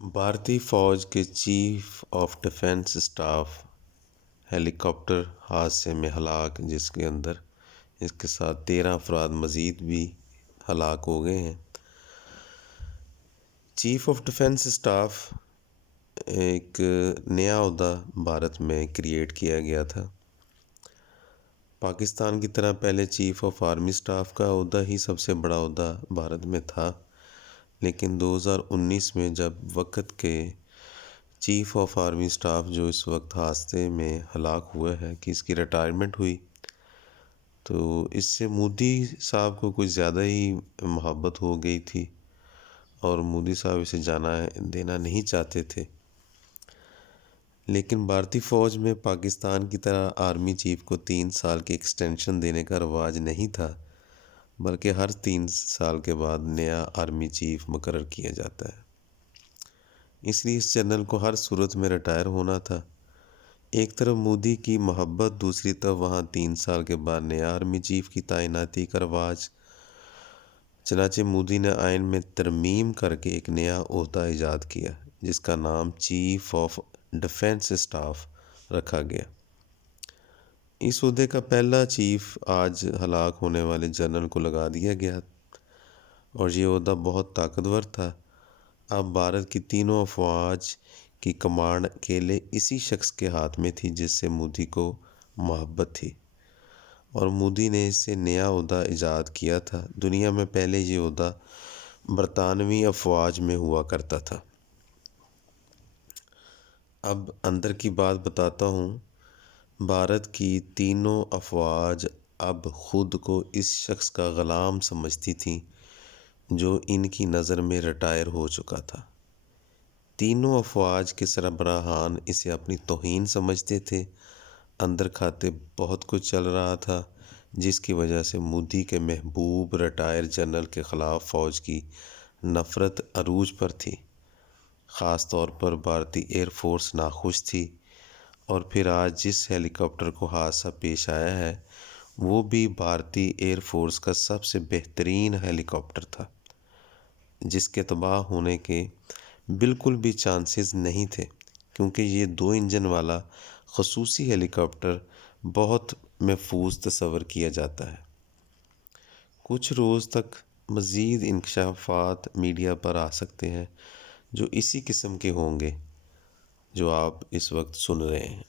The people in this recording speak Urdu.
بھارتی فوج کے chief of defence staff Halley copter حادثے میں ہلاک، جس کے اندر اس کے ساتھ 13 افراد مزید بھی ہلاک ہو گئے ہیں۔ چیف آف ڈیفنس اسٹاف ایک نیا عہدہ بھارت میں کریٹ کیا گیا تھا۔ پاکستان کی طرح پہلے چیف آف آرمی اسٹاف کا عہدہ ہی سب سے بڑا عہدہ بھارت میں تھا، لیکن 2019 میں جب وقت کے چیف آف آرمی اسٹاف جو اس وقت حادثے میں ہلاک ہوا ہے کہ اس کی ریٹائرمنٹ ہوئی، تو اس سے مودی صاحب کو کچھ زیادہ ہی محبت ہو گئی تھی اور مودی صاحب اسے جانا دینا نہیں چاہتے تھے۔ لیکن بھارتی فوج میں پاکستان کی طرح آرمی چیف کو 3 سال کی ایکسٹینشن دینے کا رواج نہیں تھا، بلکہ ہر 3 سال کے بعد نیا آرمی چیف مقرر کیا جاتا ہے۔ اس لیے اس جنرل کو ہر صورت میں ریٹائر ہونا تھا۔ ایک طرف مودی کی محبت، دوسری طرف وہاں 3 سال کے بعد نیا آرمی چیف کی تعیناتی کا رواج۔ چنانچہ مودی نے آئین میں ترمیم کر کے ایک نیا عہدہ ایجاد کیا جس کا نام چیف آف ڈیفنس اسٹاف رکھا گیا۔ اس عہدے کا پہلا چیف آج ہلاک ہونے والے جنرل کو لگا دیا گیا اور یہ عہدہ بہت طاقتور تھا۔ اب بھارت کی تینوں افواج کی کمانڈ اکیلے اسی شخص کے ہاتھ میں تھی جس سے مودی کو محبت تھی، اور مودی نے اس سے نیا عہدہ ایجاد کیا تھا۔ دنیا میں پہلے یہ عہدہ برطانوی افواج میں ہوا کرتا تھا۔ اب اندر کی بات بتاتا ہوں۔ بھارت کی تینوں افواج اب خود کو اس شخص کا غلام سمجھتی تھیں جو ان کی نظر میں ریٹائر ہو چکا تھا۔ تینوں افواج کے سربراہان اسے اپنی توہین سمجھتے تھے۔ اندر کھاتے بہت کچھ چل رہا تھا جس کی وجہ سے مودی کے محبوب ریٹائر جنرل کے خلاف فوج کی نفرت عروج پر تھی۔ خاص طور پر بھارتی ایئر فورس ناخوش تھی، اور پھر آج جس ہیلی کاپٹر کو حادثہ پیش آیا ہے وہ بھی بھارتی ایئر فورس کا سب سے بہترین ہیلی کاپٹر تھا، جس کے تباہ ہونے کے بالکل بھی چانسز نہیں تھے، کیونکہ یہ 2 انجن والا خصوصی ہیلی کاپٹر بہت محفوظ تصور کیا جاتا ہے۔ کچھ روز تک مزید انکشافات میڈیا پر آ سکتے ہیں جو اسی قسم کے ہوں گے جو آپ اس وقت سن رہے ہیں۔